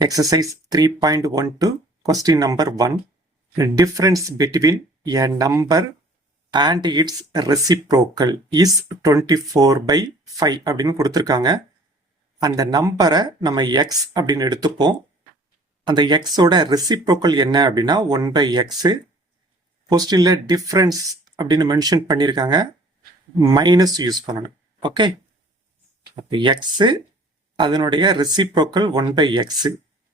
Exercise 3.12, question number 1. The difference between a number and its reciprocal is 24/5 அப்படின்னு கொடுத்துருக்காங்க. அந்த நம்பரை நம்ம எக்ஸ் அப்படின்னு எடுத்துப்போம். அந்த எக்ஸோட ரெசிப்ரோக்கல் என்ன அப்படின்னா 1/x. கொஸ்டினில் டிஃப்ரென்ஸ் அப்படின்னு மென்ஷன் பண்ணியிருக்காங்க, மைனஸ் யூஸ் பண்ணணும். ஓகே, அப்போ எக்ஸு அதனுடைய ரெசிப்ரோக்கல் 1/x,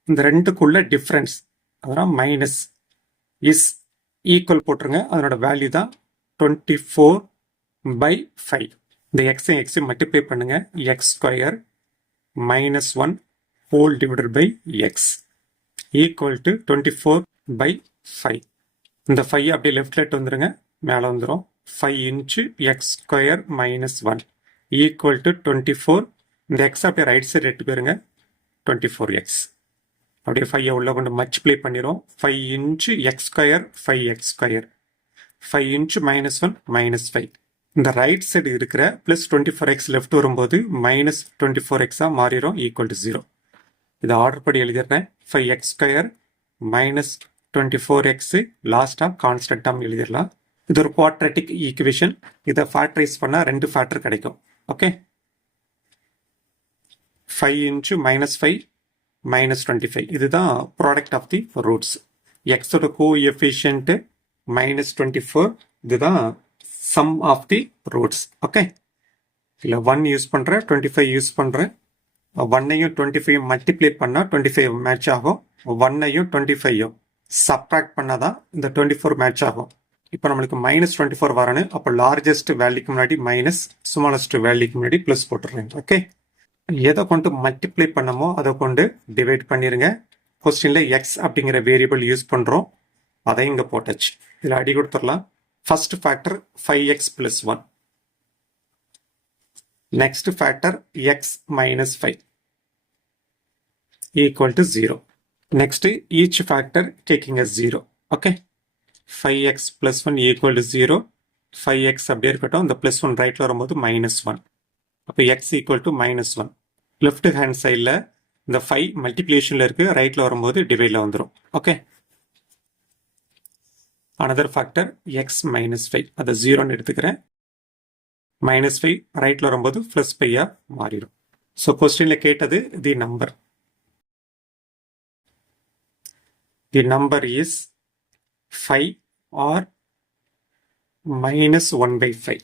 இந்த ரெண்டுக்குள்ள டிஃப்ரென்ஸ் அதனால் மைனஸ் இஸ் ஈக்குவல் போட்டுருங்க. அதனோட வேல்யூ தான் 24/5. இந்த எக்ஸை மல்டிப்ளை பண்ணுங்க. X square minus 1 whole divided by x equal to 24/5. இந்த 5 அப்படியே லெஃப்ட் லெட் வந்துருங்க, மேலே வந்துடும். 5 inch X square minus 1 equal to 24. இந்த எக்ஸ் அப்படியே ரைட் சைடு எடுத்து போயிருங்க, 24x. அப்படியே 5 உள்ள கொண்டு மல்டிப்ளை பண்ணிடும். 5 inch X square 5x square, 5 inch minus 1 minus 5. இந்த ரைட் சைடு இருக்கிற பிளஸ் 24x லெஃப்ட் வரும்போது மைனஸ் 24x மாறிடும், ஈக்குவல் டு 0. இதை ஆர்டர் படி எழுதிடுறேன். 5x ஸ்கொயர் மைனஸ் 24x லாஸ்டாக கான்ஸ்டன்டாக எழுதிடலாம். இது ஒரு குவாட்ரட்டிக் ஈக்குவேஷன். இதை ஃபேக்டரைஸ் பண்ணால் 2 ஃபேக்டர் கிடைக்கும். ஓகே, 5 இன்ச்சு மைனஸ் 5 மைனஸ் 25, இதுதான் ப்ராடக்ட் ஆஃப் தி ரூட்ஸ். எக்ஸோட கோஎஃபிஷியன்ட்டு மைனஸ் 24, இதுதான் sum of the roots. Okay, இல்லை 1 யூஸ் பண்ணுறேன், 25 யூஸ் பண்ணுறேன். 1ஐயும் 25 மல்டிப்ளை பண்ணால் 25 மேட்ச் ஆகும். 1ஐயும் 25ஐயும் சப்ட்ராக்ட் பண்ணால் தான் இந்த 24 மேட்ச் ஆகும். இப்போ நம்மளுக்கு மைனஸ் 24 வரணும். அப்போ லார்ஜஸ்ட் வேல்யூக்கு முன்னாடி மைனஸ், ஸ்மாலஸ்ட் வேல்யூக்கு முன்னாடி ப்ளஸ் போட்டுடுறேன். ஓகே, எதை கொண்டு மல்டிப்ளை பண்ணமோ அதை கொண்டு டிவைட் பண்ணிடுங்க. கொஸ்டினில் எக்ஸ் அப்படிங்கிற வேரியபிள் யூஸ் பண்ணுறோம், அதை இங்கே போட்டாச்சு. இதில் அடி கொடுத்துடலாம். First factor 5x plus 1. Next factor x minus 5 equal to 0. Next each factor taking as 0. Okay. 5x plus 1 equal to 0. 5x அப்படியே இருக்கட்டும். இந்த plus 1 ரைட்ல வரும்போது minus 1. அப்போ x equal to minus 1. Left hand சைடில் இந்த 5 மல்டிப்ளிகேஷனில் இருக்கு, ரைட்ல வரும்போது டிவைடில் வந்துடும். Okay, another factor x minus 5, அதை 0ன்னு எடுத்துக்கிறேன். மைனஸ் 5 ரைட்டில் வரும்போது ப்ளஸ் 5 மாறிடும். ஸோ கொஸ்டினில் கேட்டது the number. The number is 5 or minus 1/5.